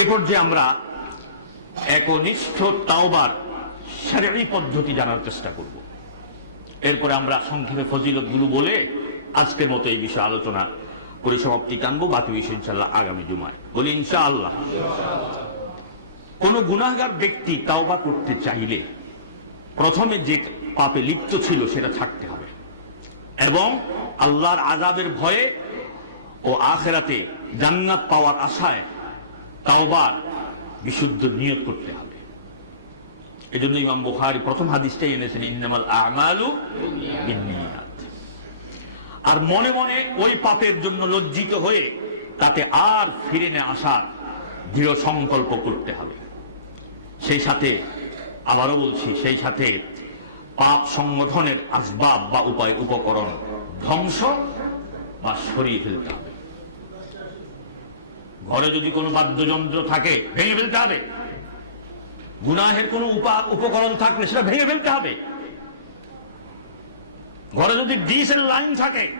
এ পর্যায়ে আমরা একনিষ্ঠ তাওবার শারীরিক পদ্ধতি জানার চেষ্টা করব। এরপরে আমরা সংক্ষেপে ফজিলতগুলো বলে আজকের মতো এই বিষয়ে আলোচনা পরিসমাপ্তি টানবো। বাকি বিষয় ইনশাল্লাহ আগামী জুমায়। বলি ইনশাআল্লাহ, কোন গুনাহগার ব্যক্তি তাওবা করতে চাইলে প্রথমে যে পাপে লিপ্ত ছিল সেটা ছাড়তে হবে। এবং আল্লাহর আজাবের ভয়ে ও আখেরাতে জান্নাত পাওয়ার আশায় তাওবার, বিশুদ্ধ নিয়ত করতে হবে। এই জন্য ইমাম বুখারি প্রথম হাদিসটাই এনেছেন, ইন্নামাল আমালু বিন্নিয়াত। আর মনে মনে ওই পাপের জন্য লজ্জিত হয়ে তাতে আর ফিরে না আসার দৃঢ় সংকল্প করতে হবে। সেই সাথে, আবারও বলছি, সেই সাথে পাপ সংগঠনের আসবাব বা উপায়, উপকরণ ধ্বংস বা সরিয়ে ফেলতে হবে। ঘরে যদি কোনো বাদ্যযন্ত্র থাকে, ভেঙে ফেলতে হবে। গুনাহের কোনো উপা- উপকরণ থাকলে সেটা ভেঙে ফেলতে হবে। ঘরে যদি ডিসেল লাইন থাকে,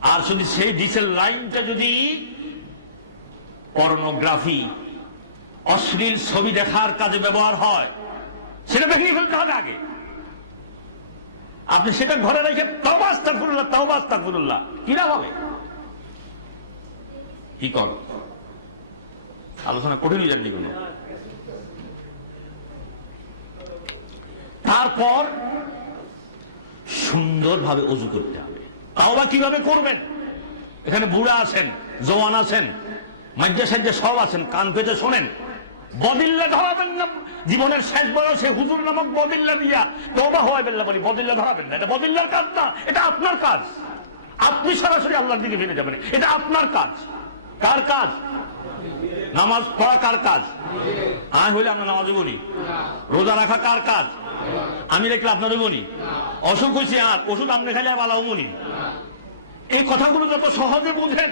আর যদি সেই ডিসেল লাইনটা যদি পর্নোগ্রাফি, অশ্লীল ছবি দেখার কাজে ব্যবহার হয়, সেটা ভেঙে ফেলতে হবে আগে। আপনি সেটা ঘরে রেখে তাওবাস্তা করুল্লাহ তাওবাস্তা করুল্লাহ কিরা হবে? কি কর আলোচনা কঠিন জাননি কোনো তারপর সুন্দরভাবে অজু করতে হবে। তাও বা কীভাবে করবেন? এখানে বুড়া আছেন, জওয়ান আছেন মাজ্জা সাজ্জা সব আছেন, কান পেতে শোনেন। বদিল্লা ধরাবেন না, জীবনের শেষ বয়সে হুজুর নামক বদিল্লা দিয়া তওবা হওয়াই বেল্লা বলি বদিল্লা ধরাবেন না। এটা বদিল্লার কাজ না, এটা আপনার কাজ। আপনি সরাসরি আল্লাহর দিকে ফিরে যাবেন। এটা আপনার কাজ। কার কাজ? নামাজ পড়া কার কাজ? আমি হইলে আমরা নামাজে বলি রোজা রাখা কার কাজ? আমি দেখলে আপনারও বলি অসুখ হয়েছে আর, ওষুধ আপনি খাইলে বালাও মনি এই কথাগুলো যত সহজে বুঝেন,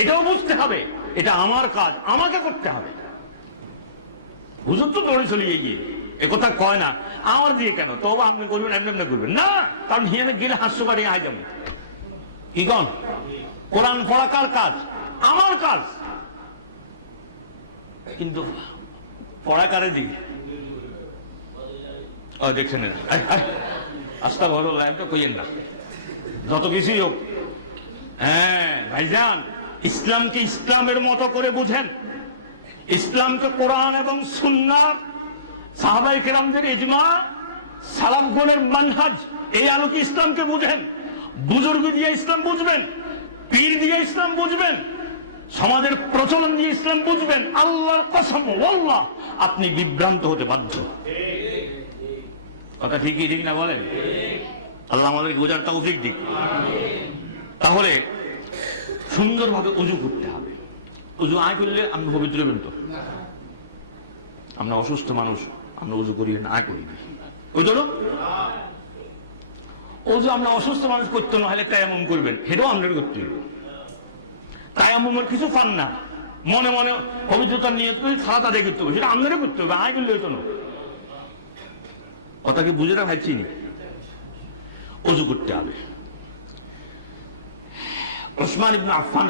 এটাও বুঝতে হবে। এটা আমার কাজ, আমাকে করতে হবে। হুজুর তো দৌড়ে চলে গিয়ে এ কথা কয় না, আমার দিয়ে কেন? তবু আপনি করবেন, এমনি এমনি করবেন। না, কারণ হিয়ানে গেলে হাস্যকারী আয় যাব কি কন? কোরআন পড়া কার কাজ? আমার কাজ। কিন্তু পড়া কারে দেখছেন। আস্তা বড় লাইভটা কইয়েন না। যত কিছুই হোক। হ্যাঁ ভাইজান, ইসলামকে ইসলামের মতো করে বুঝেন। ইসলামকে কোরআন এবং সুন্নাত সাহাবাই কেরামদের ইজমা সালামগণের মানহাজ, এই আলোকে ইসলামকে বুঝেন। বুজুর্গ দিয়ে ইসলাম বুঝবেন, পীর দিয়ে ইসলাম বুঝবেন। সমাজের প্রচলন দিয়ে ইসলাম বুঝবেন, আল্লাহর কসম আল্লাহ আপনি বিভ্রান্ত হতে বাধ্য। কথা ঠিকই, ঠিক না বলেন? আল্লাহ আমাদের বোঝার তৌফিক দিক। তাহলে, সুন্দরভাবে উজু করতে হবে। উজু আয় করলে আপনি পবিত্র হবেন তো? আমরা অসুস্থ মানুষ, আমরা উজু করি না আয় করি ধরো উজু আমরা অসুস্থ মানুষ করতে না হলে তায়ামুম করবেন। সেটাও আমরা করতে হবে। তায়ামুমের কিছু পান না। মনে মনে পবিত্রতার নিয়ত করে খারাপ আদায় করতে হবে। সেটা আপনারও করতে হবে, আয় করলে হইতো না। কথা কি বুঝে না নি? অজু করতে হবে। ওসমান আফফান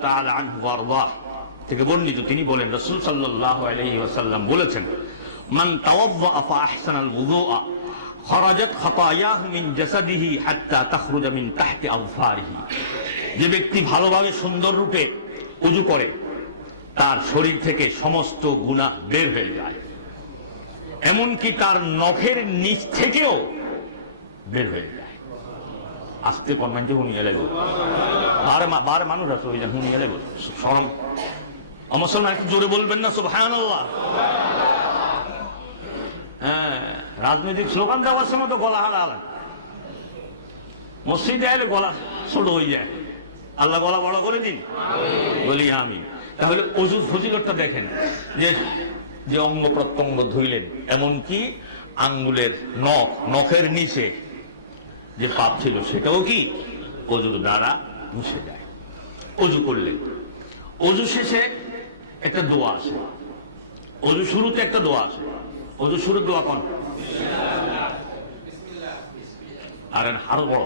তাআলা আনহু থেকে বর্ণিত তিনি বলেন, রাসূল সাল্লাল্লাহু আলাইহি ওয়াসাল্লাম বলেছেন, মান তাওয়াদ্দা ফা আহসানাল ওযুআ খরাজাত খাতায়াহু মিন জাসাদিহি হাত্তা তাখরুজা মিন তাহতি আযফারিহি। যে ব্যক্তি ভালোভাবে সুন্দর রূপে উজু করে, তার শরীর থেকে সমস্ত গুনাহ বের হয়ে যায়। এমনকি তার নখের নিচ থেকেও বের হয়ে যায়। আসতে আস্তে কনভেন্টে হুনি এলে বার বার মানুষ আছে, ওই যে হুনি এলে সরম মুসলমান একটু জোরে বলবেন না সুবহান হ্যাঁ রাজনৈতিক স্লোগান দেওয়ার সময় তো গলা হারা মসজিদে এলে গলা ছোট হয়ে যায়। আল্লাহ গলা বড় করে দিন? বলি আমি তাহলে অজুর ফজিলতটা দেখেন যে যে অঙ্গ প্রত্যঙ্গ ধুইলেন এমনকি আঙ্গুলের নখ নখের নিচে যে পাপ ছিল সেটাও কি? অজুর দ্বারা মুছে যায়। অজু করলেন। অজু শেষে একটা দোয়া আছে অজু শুরুতে একটা দোয়া আছে অজু শুরু দোয়া কোন? আর আরও বড়।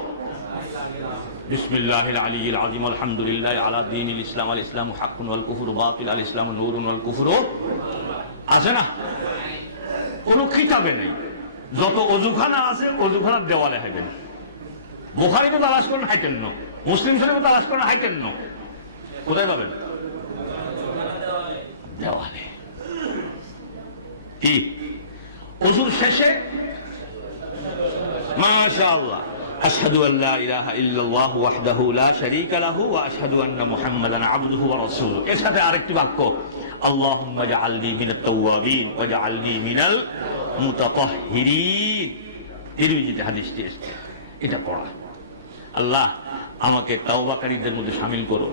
বিসমিল্লাহ আলী আজিম আলহামদুলিল্লাহ ইসলাম, আল ইসলাম হাকুন আল কুফুর আল ইসলাম নুরুন আল আছে না? কোনো খিতাবে নেই। যত অজুখানা আছে, অজুখানার দেওয়ালে হাইবেন বোখারিকে তালাশ করেন হাইটেন ন। মুসলিম শরীফে তালাশ করেন হাইটেন ন। কোথায় পাবেন? দেওয়ালে। কি? অজুর শেষে? মাশাআল্লাহ। أشهد أن لا إله إلا الله وحده لا شريك له وأشهد أن محمدا عبده ورسوله এসাথে আরেকটি বাক্য اللهم اجعلني من التوابين واجعلني من المتطهرين তিরমিজিতে হাদিসটি এসেছে এটা পড়া আল্লাহ আমাকে তাওবাকারীদের মধ্যে সামিল করো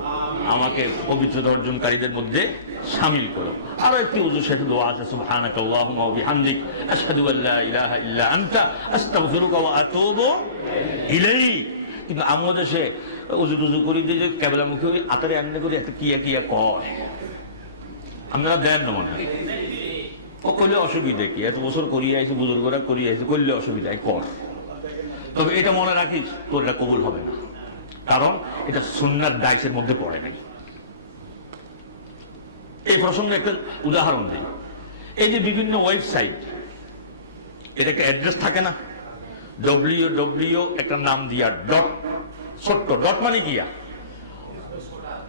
আমাকে পবিত্রতা অর্জনকারীদের মধ্যে সামিল করো। আরও একটি উজু শেষে দোয়া আছে সুবহানাক আল্লাহুম্মা ওয়া বিহামদিক। আশহাদু আল্লা ইলাহা ইল্লা আনতা, আস্তাগফিরুকা ওয়া আতুবু ইলাইক। কিন্তু আমাদের দেশে উজু টুজু করি যে কেবলামুখী ওই আতারে আন্নে করি একটা কিয়া কিয়া কয়। আপনারা দেন না মনে হয়। ও করলে অসুবিধা কি? এত বছর করিয়ে আইছে, বুজুর্গরা করিয়ে আইছে, করলে অসুবিধা কর। তবে এটা মনে রাখিস তোর এটা কবুল হবে না। কারণ এটা সুন্নার ডাইসের মধ্যে পড়ে নাই। এই প্রসঙ্গে একটা উদাহরণ দিই। এই যে বিভিন্ন ওয়েবসাইট এটা একটা অ্যাড্রেস থাকে না? ডব্লিউ ডব্লিউ একটা নাম দিয়া, ডট, ছোট্ট, ডট মানে গিয়া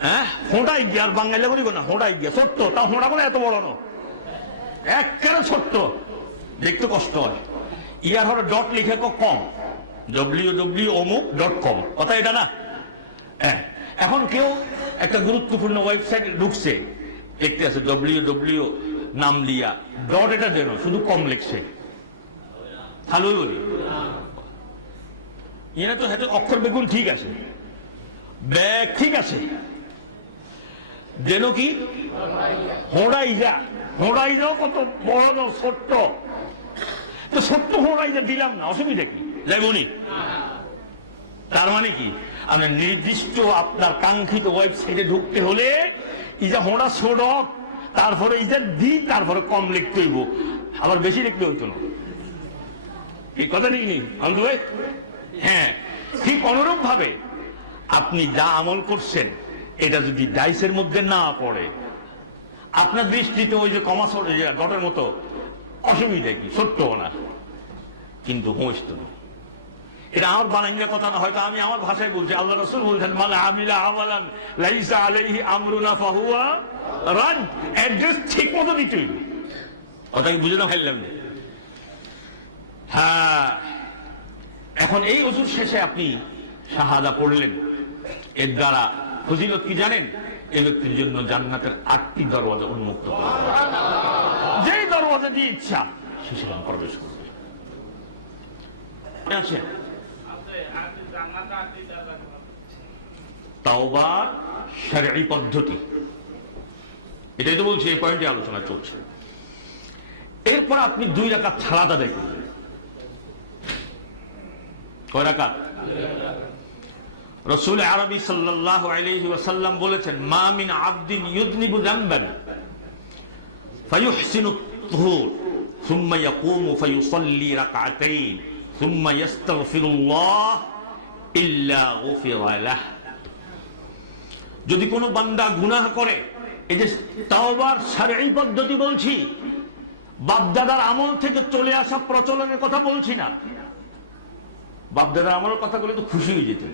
হ্যাঁ? হোঁটাই গিয়া, আর বাঙালি করিব না, হোঁটাই গিয়া। ছোট্ট তা হোঁটা করে এত বড় না একেবারে ছোট্ট। দেখতে কষ্ট হয়। ইয়ার হলো ডট লিখে কম। ডব্লিউ ডব্লিউ অমুক ডট কম কথা এটা না? হ্যাঁ। এখন কেউ একটা গুরুত্বপূর্ণ ওয়েবসাইট ঢুকছে দেখতে আছে ডব্লিউ ডব্লিউ নাম দিয়া ডট এটা দেন শুধু কম লিখছে। ভালো বলি। এরা তো হাতে অক্ষর বেগুন ঠিক আছে। ব্যাগ ঠিক আছে। যেন কি? হোড়াই যা হোড়াই যাও কত বড়, ছোট্ট। তো ছোট্ট হোড়াই যা দিলাম না, অসুবিধা কি? যাইবনি তার মানে কি? আপনার নির্দিষ্ট আপনার কাঙ্ক্ষিত ওয়েবসাইটে ঢুকতে হলে ইজা হোড়া সড়ক তারপরে ইজা দি তারপরে কম লিখতে হইব। আবার বেশি লিখতে হইতো না। এই কথা নেই ভাই? হ্যাঁ ঠিক অনুরূপ ভাবে আপনি যা আমল করছেন, এটা যদি ডাইসের মধ্যে না পড়ে, আপনার দৃষ্টিতে ওই যে কমা ডটের মতো, অসুবিধা কি? সত্য না। কিন্তু হোঁষ্ট না। এটা আমার বানাঙ্গা কথা না, হয়তো আমি আমার ভাষায় বলছি। আল্লাহ রসুল বলছেন মানে আমিলা লাইসা আলাইহি আমরুনা ফাহুয়া অ্যাড্রেস ঠিক মতো দিতে হইবে। কথা কি বুঝে না ফেললাম না হ্যাঁ। এখন এই অজুর শেষে আপনি শাহাদা পড়লেন। এর দ্বারা ফজিলত কি জানেন? এই ব্যক্তির জন্য জান্নাতের আটটি দরওয়াজা উন্মুক্ত। যেই দরওয়াজা দিয়ে ইচ্ছা, সে সেখানে প্রবেশ করবে। আছে? তাওবার শারঈ পদ্ধতি এটাই তো বলছি এই পয়েন্টে আলোচনা চলছে এরপর আপনি দুই রাকাত ছাড়াত আদায় করবেন কয় রাকাত রসুল আরবি সাল্লাল্লাহু আলাইহি ওয়াসাল্লাম বলেছেন মা মিন আবদিন ইউযনিবু যামবান ফায়ুহসিনু الطهور ثم يقوم فيصلي ركعتين ثم يستغفر الله إلا غفر له যদি কোনো বান্দা গুনাহ করে, এই যে তাওবার শারঈ পদ্ধতি বলছি, বাপদাদার আমল থেকে চলে আসা প্রচলনের কথা বলছি না। বাপদাদার আমলের কথা বলে তো খুশি হয়ে যেতেন।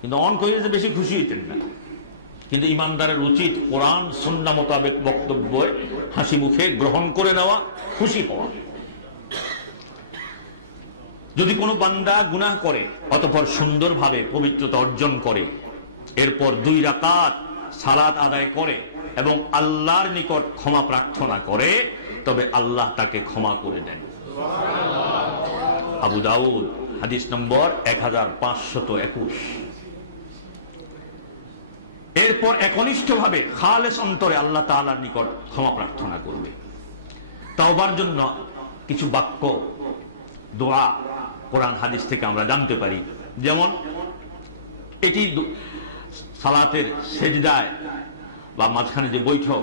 কিন্তু অন কহিয়ে যে বেশি খুশি হইতেন না। কিন্তু ইমানদারের উচিত কোরআন, সন্না মোতাবেক বক্তব্য, হাসি মুখে গ্রহণ করে নেওয়া, খুশি হওয়া। যদি কোনো বান্দা গুনাহ করে, অতপর সুন্দরভাবে পবিত্রতা অর্জন করে, এরপর দুই রাকাত সালাত আদায় করে এবং আল্লাহর নিকট ক্ষমা প্রার্থনা করে, তবে আল্লাহ তাকে ক্ষমা করে দেন। আবু দাউদ, হাদিস নম্বর এক হাজার পাঁচশত একুশ। এরপর একনিষ্ঠ ভাবে খালেস অন্তরে আল্লাহ তাআলার নিকট ক্ষমা প্রার্থনা করবে। তাওবার জন্য কিছু বাক্য, দোয়া কোরআন হাদিস থেকে আমরা জানতে পারি। যেমন, এটি সালাতের সেজদায় বা মাঝখানে যে বৈঠক,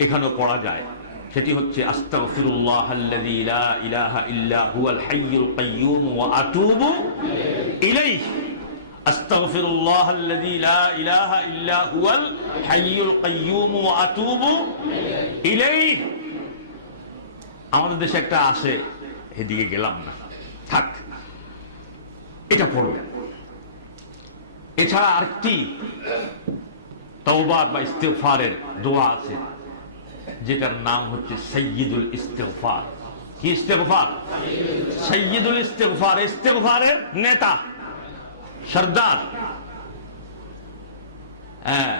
এখানেও পড়া যায়। সেটি হচ্ছে আমাদের দেশে একটা আছে, এদিকে গেলাম না। থাক এটা পড়বেন এছাড়া আরেকটি তওবার বা ইস্তেগফারের দোয়া আছে যেটার নাম হচ্ছে সৈয়দুল ইস্তেগফার কি ইস্তেগফার সৈয়দুল ইস্তেগফার ইস্তেগফারের নেতা সর্দার হ্যাঁ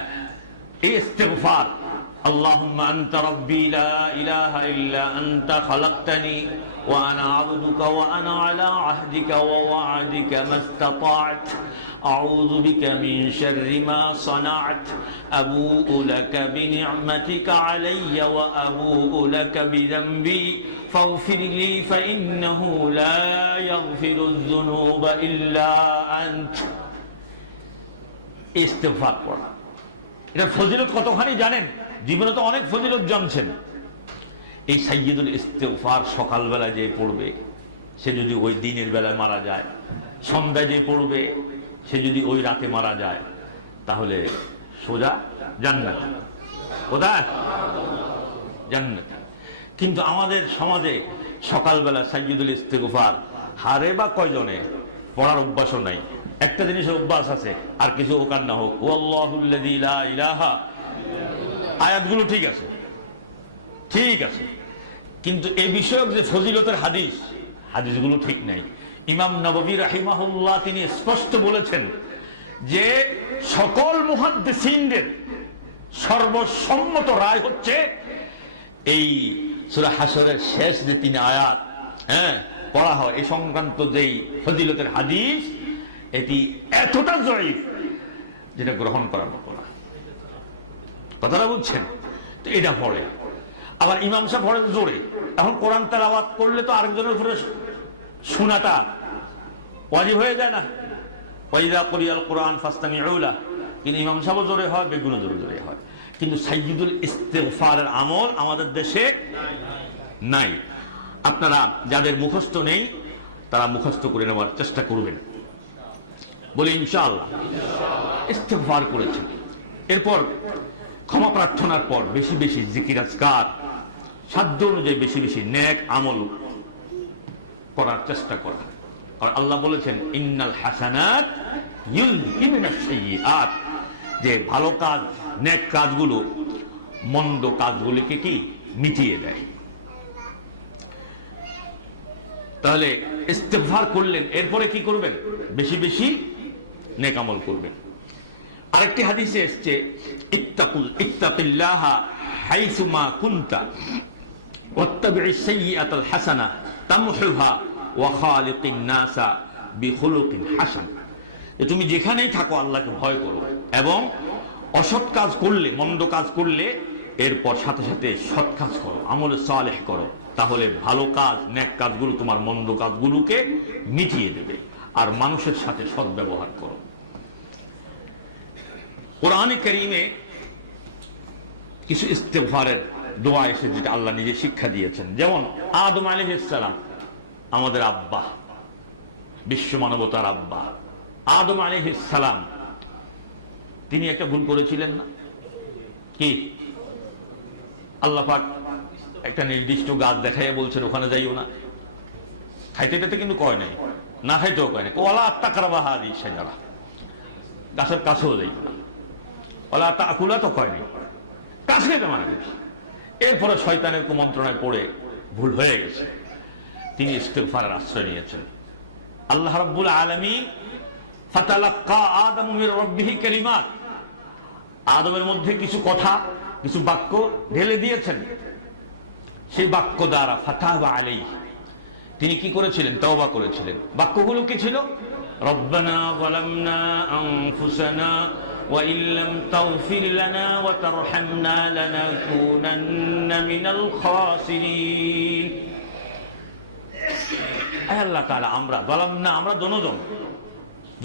এই ইস্তেগফার اللهم أنت ربي لا إله إلا أنت خلقتني وأنا عبدك وأنا على عهدك ووعدك ما استطعت أعوذ بك من شر ما صنعت أبوء لك بنعمتك علي وأبوء لك بذنبي فاغفر لي فإنه لا يغفر الذنوب إلا أنت ইস্তেফার করা এটা ফজিলত কতখানি জানেন জীবনে তো অনেক ফজিলত জানছেন এই সাইয়দুল ইস্তেফার সকালবেলা যে পড়বে, সে যদি ওই দিনের বেলায় মারা যায়, সন্ধ্যায় যে পড়বে, সে যদি ওই রাতে মারা যায়, তাহলে সোজা জান্নাত। কোথায়? জান্নাত। কিন্তু আমাদের সমাজে সকালবেলা সাইয়দুল ইস্তেগফার হারে বা কয়জনে পড়ার অভ্যাসও নাই। একটা জিনিসের অভ্যাস আছে, আর কিছু হোক আর না হোক। ও ইলাহা। আয়াতগুলো ঠিক আছে। ঠিক আছে। কিন্তু এই বিষয়ক যে ফজিলতের হাদিস, হাদিসগুলো ঠিক নাই। ইমাম নববী রাহিমাহুল্লাহ তিনি স্পষ্ট বলেছেন যে সকল মুহাদ্দিসিনদের সর্বসম্মত রায় হচ্ছে এই সূরা হাসরের শেষ যে তিন আয়াত হ্যাঁ পড়া হয় এই সংক্রান্ত যেই ফজিলতের হাদিস, এটি এতটা জয়ীফ যেটা গ্রহণ করার মতো না। কথাটা বুঝছেন? তো এটা পড়ে। আবার ইমাম সাহেব পড়ে জোরে। এখন কোরআন তেলাওয়াত করলে তো আরেকজনের উপরে শোনাটা ওয়াজিব হয়ে যায় না। ওয়াইদা করিয়াল কোরআন ফাস্তামি উলা কিন্তু ইমাম সাহেব জোরে হয় বেগুনো জোরে জোরে হয়। কিন্তু সাইয়দুল ইস্তেগফারের আমল আমাদের দেশে নাই। আপনারা যাদের মুখস্থ নেই, তারা মুখস্থ করে নেওয়ার চেষ্টা করবেন। বলে, ইনশাআল্লাহ, ইস্তেগফার করেছেন। এরপর ক্ষমা প্রার্থনার পর বেশি বেশি জিকির আজকার সাধ্য অনুযায়ী বেশি বেশি ন্যাক আমল করার চেষ্টা করা কারণ আল্লাহ বলেছেন, ইন্নাল হাসানাত যে ভালো কাজ ন্যাক কাজগুলো, মন্দ কাজগুলিকে কি? মিটিয়ে দেয়। তাহলে ইস্তেগফার করলেন, এরপরে কি করবেন? বেশি বেশি নেক আমল করবেন। আরেকটি হাদিসে এসছে, ইত্তাকুল, ইত্তাকিল্লাহা হাইসুমা কুনতা। নাসা তুমি যেখানেই থাকো, আল্লাহকে ভয় করো এবং অসৎ কাজ করলে, মন্দ কাজ করলে, এরপর সাথে সাথে সৎ কাজ করো, আমলে সালেহ করো। তাহলে ভালো কাজ, ন্যাক কাজগুলো তোমার মন্দ কাজগুলোকে মিটিয়ে দেবে আর মানুষের সাথে সৎ ব্যবহার করো। কোরআনে করিমে কিছু ইস্তেফারের দোয়া এসে যেটা আল্লাহ নিজে শিক্ষা দিয়েছেন। যেমন আদম আলী ইসলাম আমাদের আব্বা, বিশ্ব মানবতার আব্বা। আদম আলী সালাম তিনি একটা ভুল করেছিলেন না? কি? আল্লাহ পাক একটা নির্দিষ্ট গাছ দেখাইয়া বলছেন, ওখানে যাইও না। খাইতে টাইতে কিন্তু কয় নাই, না খাইতেও কয় নাই। ওলা আত্মা কারাবাহা আদি সেজারা গাছের কাছেও যাইও না। ওলা আত্মা আকুলা তো কয় নাই। কাছে খেতে মানা গেছে এরপরে শয়তানের কুমন্ত্রণায় পড়ে ভুল হয়ে গেছে। তিনি ইস্তেফারের আশ্রয় নিয়েছেন। আল্লাহ রব্বুল আলমী ফাতালাক্কা আদম রব্বিহি কালিমাত। আদমের মধ্যে কিছু কথা, কিছু বাক্য ঢেলে দিয়েছেন। সেই বাক্য দ্বারা ফাতাবা আলাই তিনি কি করেছিলেন? তওবা করেছিলেন। বাক্যগুলো কি ছিল? রব্বানা وإن لم تغفر لنا وترحمنا لنكونن من الخاسرين আল্লাহ তাআলা আমরা বললাম না আমরা দনোজন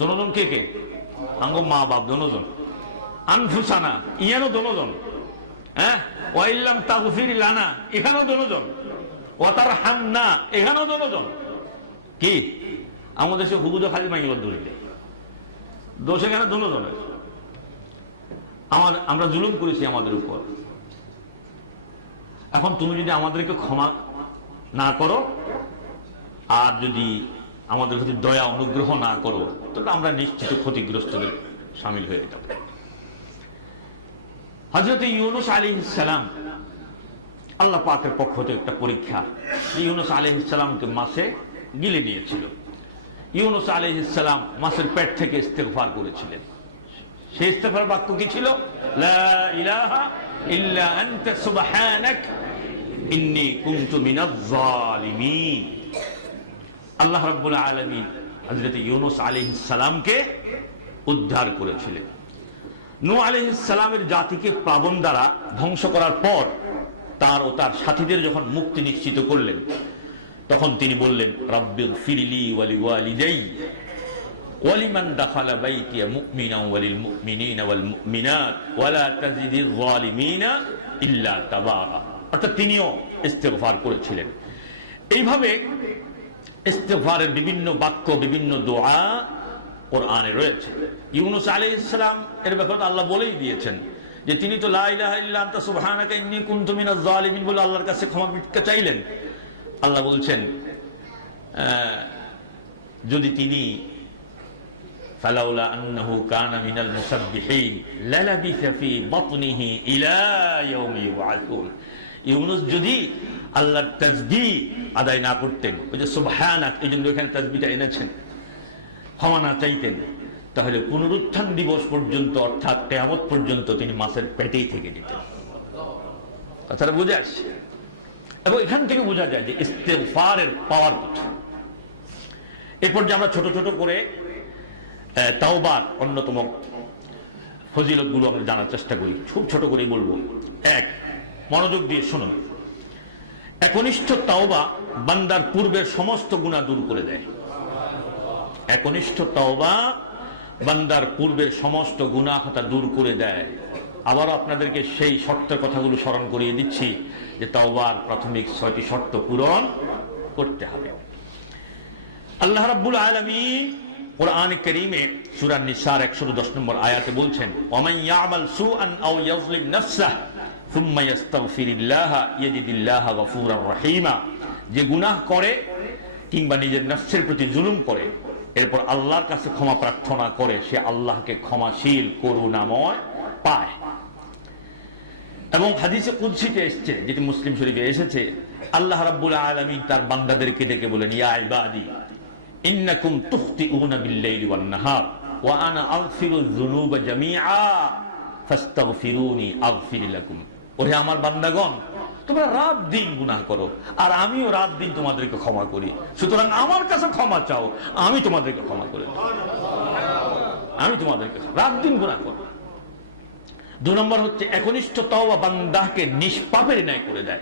দনোজন কে কে আঙ্গ মা বাপ দনোজন আনফুসানা ইয়ানো দনোজন হ্যাঁ ওয়াইল্লাম তাগফির লানা এখানেও দনোজন ওয়াতার হামনা এখানেও দনোজন কি আমাদের দেশে হুবুদে খালি মাইগর ধরিলে দোষ এখানে দুজনের আমার, আমরা জুলুম করেছি আমাদের উপর। এখন তুমি যদি আমাদেরকে ক্ষমা না করো, আর যদি আমাদের প্রতি দয়া, অনুগ্রহ না করো, তাহলে আমরা নিশ্চিত ক্ষতিগ্রস্তদের সামিল হয়ে যাব। হজরত ইউনুস আলী ইসালাম আল্লাহ পাকের পক্ষ থেকে একটা পরীক্ষা ইউনুস আলী ইসালামকে মাসে গিলে নিয়েছিল। ইউনুস আলী ইসালাম মাসের পেট থেকে ইস্তেগফার করেছিলেন। সেই ইস্তেগফার বাক্য কি ছিল? আল্লাহ রাব্বুল আলামিন হযরত ইউনুস আলাইহিস উদ্ধার করেছিলেন। নূহ আলাইহিস জাতিকে প্লাবন দ্বারা ধ্বংস করার পর তার ও তার সাথীদের যখন মুক্তি নিশ্চিত করলেন, তখন তিনি বললেন রব্বিল ফিরিলি ওয়ালি ওয়ালিদাই ওয়ালিমান দাখালা বাইতিয়া মুমিনান ওয়ালিল মুমিনিনা ওয়াল মুমিনাত ওয়ালা তাজিদির যালিমিনা অর্থাৎ তিনিও ইস্তেগফার করেছিলেন। এইভাবে ইস্তেগফারের বিভিন্ন বাক্য, বিভিন্ন দোয়া কোরআনে রয়েছে। ইউনুস আলাইহিস ইসলাম এর ব্যাপারে আল্লাহ বলেই দিয়েছেন যে তিনি তো লা ইলাহা ইল্লা আনতা সুবহানাকা ইন্নী কুনতু বলে আল্লাহর কাছে ক্ষমা ভিক্ষা চাইলেন। আল্লাহ বলছেন যদি তিনি ইউনুস যদি আল্লাহর আদায় না করতেন, ওই যে সুবহানাক, এই জন্য এখানে এনেছেন, ক্ষমা না চাইতেন, তাহলে পুনরুত্থান দিবস পর্যন্ত, অর্থাৎ কেয়ামত পর্যন্ত তিনি মাছের পেটেই থেকে দিতেন তাছাড়া বুঝে আসছে? এবং এখান থেকে বোঝা যায় যে ইস্তেফারের পাওয়ার কথা এরপর যে আমরা ছোট ছোট করে তাওবার অন্যতম ফজিলতগুলো আমরা জানার চেষ্টা করি। খুব ছোট করেই বলব। এক, মনোযোগ দিয়ে শুনুন। একনিষ্ঠ তাওবা বান্দার পূর্বের সমস্ত গুণা দূর করে দেয়। একনিষ্ঠ তাওবা বান্দার পূর্বের সমস্ত গুনাহ খাতা দূর করে দেয়। আবারও আপনাদেরকে সেই শর্তের কথাগুলো স্মরণ করিয়ে দিচ্ছি যে তাওবার প্রাথমিক ছয়টি শর্ত পূরণ করতে হবে। আল্লাহ রাব্বুল আলামিন কোরআন কারীমে সূরা নিসার 110 নম্বর আয়াতে বলছেন আও ইয়াজলিম নাফসাহ, সুম্মা ইয়াস্তাগফিরিল্লাহ ইয়াজিদিল্লাহ রহিমা। যে গুনাহ করে কিংবা নিজের নফসের প্রতি জুলুম করে, এরপর আল্লাহর কাছে ক্ষমা প্রার্থনা করে, সে আল্লাহকে ক্ষমাশীল, করুণাময় পায়। এবং হাদিসে কুদসিতে এসেছে, যেটি মুসলিম শরীফে এসেছে, আল্লাহ রাব্বুল আলামিন তার বান্দাদেরকে ডেকে বলেন, ইয়া ইবাদি ইন্নাকুম তুখতিউনা বিল-লাইলি ওয়ান-নাহার, ওয়া আনা যুনুবা জামিআ, ফাস্তাগফিরুনি আগফির লাকুম। আমার বান্দাগণ, তোমরা রাত দিন গুনাহ করো, আর আমিও রাত দিন তোমাদেরকে ক্ষমা করি। সুতরাং আমার কাছে ক্ষমা চাও, আমি তোমাদেরকে ক্ষমা করে আমি তোমাদেরকে রাত দিন গুনাহ করো। দু নম্বর হচ্ছে, একনিষ্ঠ তওবা বান্দাকে নিষ্পাপের ন্যায় করে দেয়।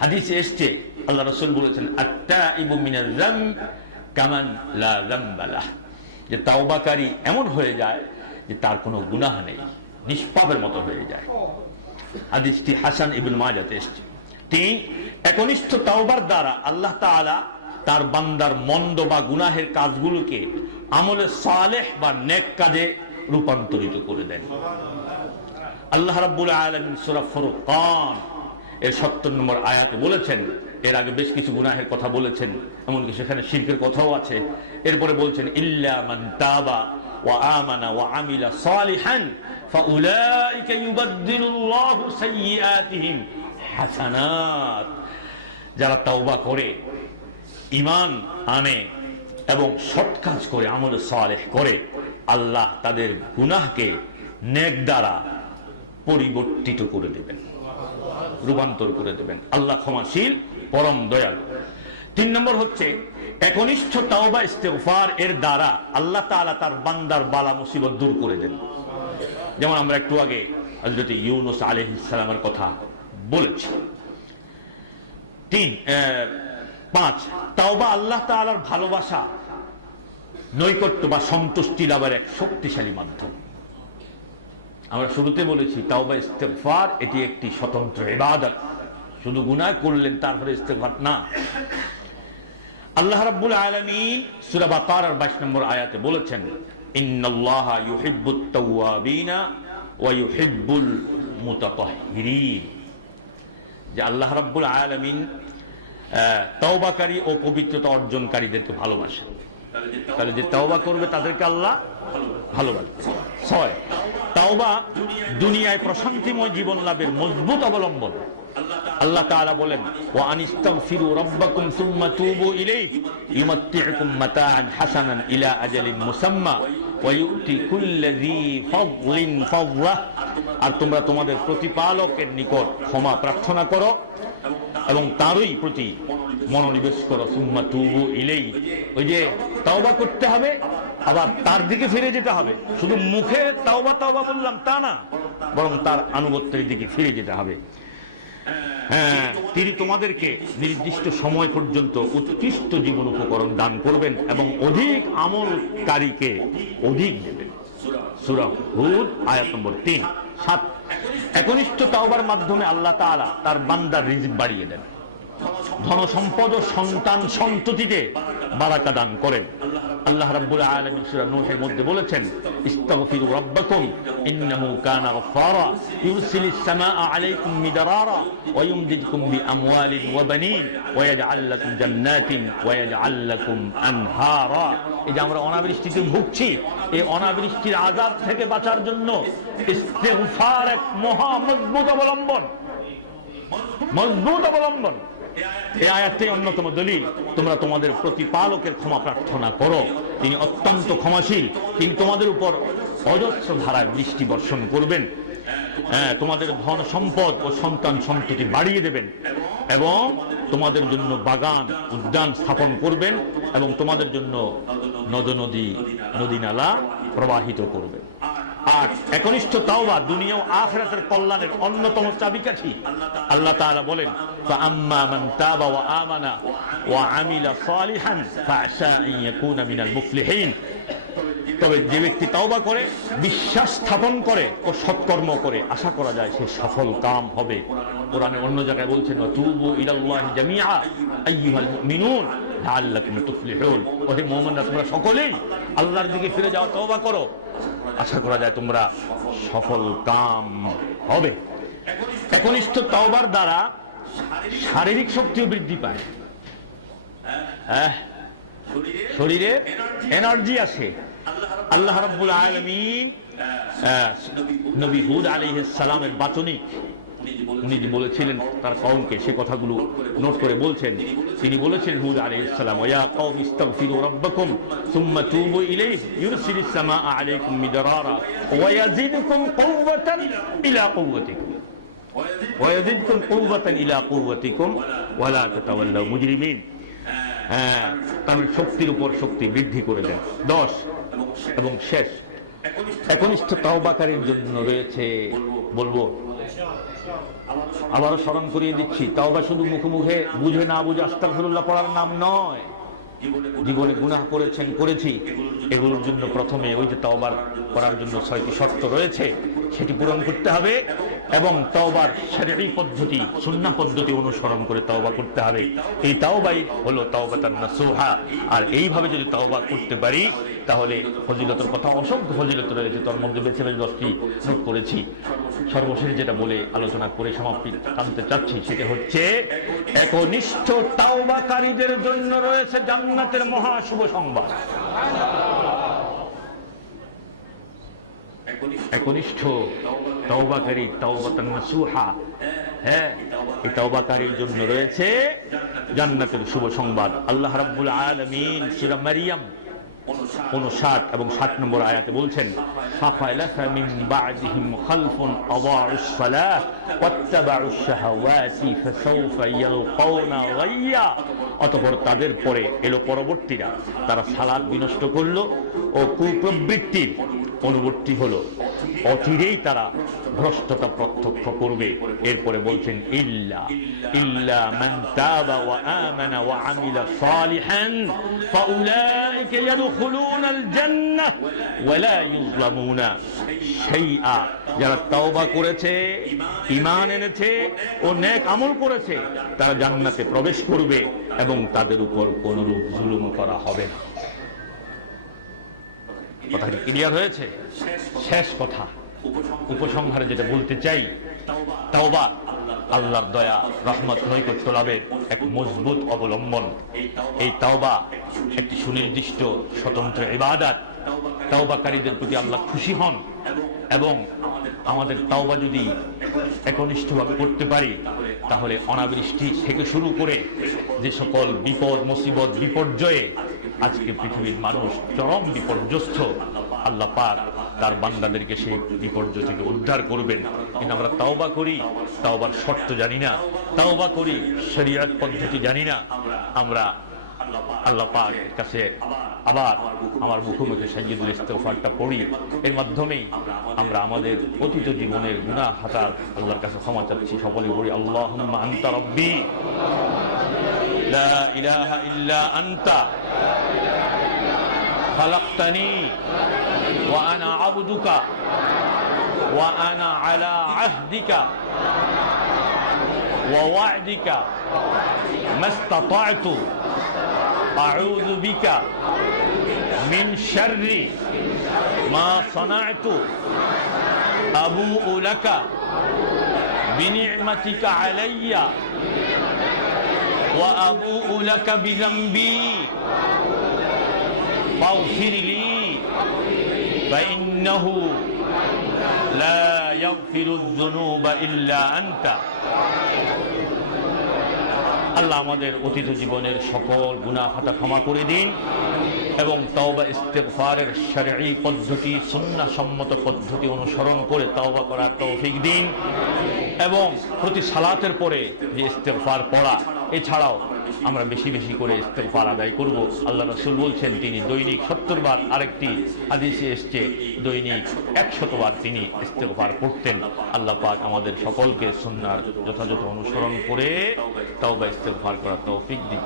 হাদিসে এসছে, আল্লাহ রসুল বলেছেন কামান যে তাওবাকারী এমন হয়ে যায় যে তার কোনো গুনাহ নেই, নিষ্পাপের মতো হয়ে যায়। হাদিসটি হাসান ইবনে মাজাতে এসছে। তিন, একনিষ্ঠ তাওবার দ্বারা আল্লাহ তাআলা তার বান্দার মন্দ বা গুনাহের কাজগুলোকে আমলে সালেহ বা নেক কাজে রূপান্তরিত করে দেন। আল্লাহ রাব্বুল আলামিন সূরা ফুরকান এর 70 নম্বর আয়াতে বলেছেন এর আগে বেশ কিছু গুনাহের কথা বলেছেন, এমনকি সেখানে শিরকের কথাও আছে। এরপরে বলছেন, ইল্লা মান তাবা ওয়া আমানা ওয়া আমিলা যারা তাওবা করে ইমান আনে এবং সৎ কাজ করে, আমল সালেহ করে, আল্লাহ তাদের গুনাহকে নেক দ্বারা পরিবর্তিত করে দেবেন, রূপান্তর করে দেবেন। আল্লাহ ক্ষমাশীল পরম দয়ালু। তিন নম্বর হচ্ছে, একনিষ্ঠ তাওবা ইস্তেগফার এর দ্বারা আল্লাহ তাআলা তার বান্দার বালা, মুসিবত দূর করে দেন। যেমন আমরা একটু আগে হযরত ইউনুস আলাইহিস সালামের কথা বলেছি। তিন পাঁচ, তাওবা আল্লাহ তাআলার ভালোবাসা, নৈকট্য বা সন্তুষ্টি লাভের এক শক্তিশালী মাধ্যম। আমরা শুরুতে বলেছি, তাওবা ইস্তেগফার এটি একটি স্বতন্ত্র ইবাদত। শুধু গুনাহ করলেন, তারপরে ইস্তেগফার, না। আল্লাহ রাব্বুল আলামিন সূরা বাকারার 22 নম্বর আয়াতে বলেছেন যে আল্লাহ রাব্বুল আলামিন তওবাকারী ও পবিত্রতা অর্জনকারীদেরকে ভালোবাসেন। তাহলে যে তাওবা করবে, তাদেরকে আল্লাহ ভালোবাসে ছয়, তাওবা দুনিয়ায় প্রশান্তিময় জীবন লাভের মজবুত অবলম্বন। আল্লাহ তাআলা বলেন, ওয়া আনিস্তাগফিরু রাব্বাকুম সুম্মা তুবু ইলাইহি ইউমাত্তিউকুম মাতাআন হাসানান ইলা আজালিন মুসাম্মা, ওয়া ইউতি কুল্লি যী ফাদলিন ফাদলাহ আর তোমরা তোমাদের প্রতিপালকের নিকট ক্ষমা প্রার্থনা করো এবং তারই প্রতি মনোনিবেশ করো, সুম্মা তুবু ইলেই ওই যে তাওবা করতে হবে, আবার তার দিকে ফিরে যেতে হবে। শুধু মুখে তাওবা তাওবা বললাম তা না, বরং তার আনুগত্যের দিকে ফিরে যেতে হবে। তিনি তোমাদেরকে নির্দিষ্ট সময় পর্যন্ত উৎকৃষ্ট জীবন উপকরণ দান করবেন এবং অধিক আমলকারীকে অধিক দেবেন। সুরা হুদ, আয়াত নম্বর তিন, সাত। একনিষ্ঠ তাওবার মাধ্যমে আল্লাহ তাআলা তার বান্দার রিজিক বাড়িয়ে দেন। ধন সম্পদ সন্তান সন্ততিতে বারাকা দান করেন। আল্লাহ রাব্বুল আলামিন সূরা নূহের মধ্যে বলেছেন, ইস্তাগফিরু রাব্বাকুম, ইন্নাহু কানা গফফারা ইউরসিলিস সামাআ আলাইকুম মিদরারা, ওয়া ইউমদিদকুম বিআমওয়ালিন ওয়া বানিন, ওয়া ইয়াজআল লাকুম জান্নাতিন, ওয়া ইয়াজআল লাকুম আনহারা। এই যে আমরা অনাবৃষ্টিতে ভুগছি, এই অনাবৃষ্টির আযাব থেকে বাঁচার জন্য ইস্তিগফার এক মহা মজবুত অবলম্বন। মজবুত অবলম্বন। এই আয়াতটাই অন্যতম দলিল। তোমরা তোমাদের প্রতিপালকের ক্ষমা প্রার্থনা করো। তিনি অত্যন্ত ক্ষমাশীল। তিনি তোমাদের উপর অজস্র ধারায় বৃষ্টি বর্ষণ করবেন। হ্যাঁ তোমাদের ধন সম্পদ ও সন্তান সন্ততি বাড়িয়ে দেবেন এবং তোমাদের জন্য বাগান, উদ্যান স্থাপন করবেন এবং তোমাদের জন্য নদ নদী নদী নালা প্রবাহিত করবেন। আর একনিষ্ঠ তাওবা দুনিয়া ও আখিরাতের কল্যাণের অন্যতম চাবিকাঠি। আল্লাহ তাআলা বলেন ফাআম্মা মান তাবা ওয়া আমানা ওয়া আমিলা সালিহান ফাআসা আন ইয়াকুনা মিনাল মুফলিহিন। তবে যে ব্যক্তি তাওবা করে, বিশ্বাস স্থাপন করে ও সৎকর্ম করে, আশা করা যায় সে সফল কাম হবে। কোরআনে অন্য জায়গায় বলছেন তুবু ইলাল্লাহি জামিআ, আইয়ুহাল মুমিনুন। তোমরা সকলেই আল্লাহর দিকে ফিরে করো। আশা করা যায় তোমরা সফল কাম হবে। একনিষ্ঠ তওবার দ্বারা শারীরিক শক্তিও বৃদ্ধি পায়। হ্যাঁ? শরীরে এনার্জি আসে। আল্লাহ রাব্বুল আলামিন আহ, নবী হুদ আলাইহিস সালামের বাচনিক উনি যে বলেছিলেন তার কমকে সে কথাগুলো নোট করে বলছেন। তিনি বলেছেন হুদ আলাইহিসসালাম ইয়া কওম ইস্তাগফিরু রাব্বাকুম সুম্মা তুবু ইলাইহি ইউরসিলিস সামাআ আলাইকুম মিদরারা ওয়া ইয়াজিদুকুম কুওয়াতান ইলা কুওয়াতিকুম ওয়া ইয়াজিদুকুম কুওয়াতান ইলা কুওয়াতিকুম ওয়া লা তাতাওয়াল্লাউ মুজরিমিন। হ্যাঁ।, হ্যাঁ তার মানে শক্তির উপর শক্তি বৃদ্ধি করে দেন। দশ এবং শেষ। একনিষ্ঠ তাওবাকারীর জন্য রয়েছে বলব। আবারও স্মরণ করিয়ে দিচ্ছি। তাওবা শুধু মুখে বুঝে না বুঝে আস্তাফুল্লাহ পড়ার নাম নয়। জীবনে গুনাহ করেছেন, করেছি। এগুলোর জন্য প্রথমে ওই যে তাওবার করার জন্য ছয়টি শর্ত রয়েছে, সেটি পূরণ করতে হবে। এবং তওবার শারীরি পদ্ধতি সুন্নাহ পদ্ধতি অনুসরণ করে তওবা করতে হবে। এই তাওবাই হলো তাওবাতান নাসুহা। আর এইভাবে যদি তওবা করতে পারি তাহলে ফজিলতের কথা অসংখ্য ফজিলত রয়েছে তার মধ্যে বেছে বেছে দশটি নোট করেছি। সর্বশেষ যেটা বলে আলোচনা করে সমাপ্তি টানতে চাচ্ছি সেটা হচ্ছে একনিষ্ঠ তাওবাকারীদের জন্য রয়েছে জান্নাতের মহা শুভ সংবাদ। একনিষ্ঠ তওবাকারী তাওবাতান নাসুহা। হ্যাঁ এই তওবাকারীর জন্য রয়েছে জান্নাতের শুভ সংবাদ। আল্লাহ রাব্বুল আলামিন সূরা মারিয়াম উনষাট এবং ষাট নম্বর আয়াতে বলছেন ফাখালাফা মিন বা'দিহিম খালফুন আদাউস সালাহ ওয়াত্তাবাউস শাহাওয়াতি ফাসাউফা ইয়ালকাউনা গাইয়া। অতঃপর তাদের পরে এলো পরবর্তীরা। তারা সালাত বিনষ্ট করল ও কুপ্রবৃত্তির অনুবর্তী হলো, অচিরেই তারা ভ্রষ্টতা প্রত্যক্ষ করবে। এরপরে বলছেন, ইল্লা ইল্লা মান তাবা ওয়া আমানা ওয়া আমিলা সালিহান, ফাউলাইকা ইয়াদখুলুনা আল জান্নাহ ওয়া লা ইউযলামুনা শাইআ। যারা তাওবা করেছে ইমান এনেছে ও নেক আমল করেছে, তারা জান্নাতে প্রবেশ করবে এবং তাদের উপর কোনরূপ জুলুম করা হবে না। কথাটি ক্লিয়ার হয়েছে। শেষ কথা। উপসংহারে যেটা বলতে চাই, তাওবা আল্লাহর দয়া, রহমত নৈকট্য লাভের এক মজবুত অবলম্বন। এই তাওবা একটি সুনির্দিষ্ট স্বতন্ত্র ইবাদাত। তাওবাকারীদের প্রতি আল্লাহ খুশি হন এবং আমাদের তাওবা যদি একনিষ্ঠভাবে করতে পারি, তাহলে অনাবৃষ্টি থেকে শুরু করে যে সকল বিপদ, মুসিবত, বিপর্যয়ে আজকে পৃথিবীর মানুষ চরম বিপর্যস্ত। আল্লাহ পাক তার বান্দাদেরকে সেই বিপর্যয় থেকে উদ্ধার করবেন। কিন্তু আমরা তাওবা করি। তাওবার শর্ত জানি না। তাওবা করি, শরীয়ত পদ্ধতি জানি না। আমরা আল্লাহ পাক কাছে আবার আমার মুখোমুখি সাইয়দুল ইস্তেফারটা পড়ি। এর মাধ্যমেই আমরা আমাদের অতীত জীবনের গুণা হাতার আল্লাহর কাছে ক্ষমা চাচ্ছি। সকলে পড়ি আল্লাহ আন্তা لا إله إلا أنت. خلقتني وأنا عبدك وأنا على عهدك ووعدك ما استطعت. أعوذ بك من شر ما صنعت. أبوء لك بنعمتك علي. وأبوء لك بذنبي فاغفر لي فإنه لا يغفر الذنوب إلا أنت আল্লাহ আমাদের অতীত জীবনের সকল গুনাহ খাতা ক্ষমা করে দিন এবং তওবা ইস্তেগফারের শরঈ পদ্ধতি সুন্নাহ সম্মত পদ্ধতি অনুসরণ করে তওবা করার তৌফিক দিন এবং প্রতি সালাতের পরে যে ইস্তেগফার পড়া এছাড়াও আমরা বেশি বেশি করে ইস্তেগফার আদায় করব। আল্লাহ রসুল বলছেন, তিনি দৈনিক সত্তর বার আরেকটি আদেশে এসছে, দৈনিক একশতবার তিনি ইস্তেগফার করতেন। আল্লাহ পাক আমাদের সকলকে সন্ন্যার যথাযথ অনুসরণ করে তাও বা ইস্তেগফার করার তৌফিক দিন।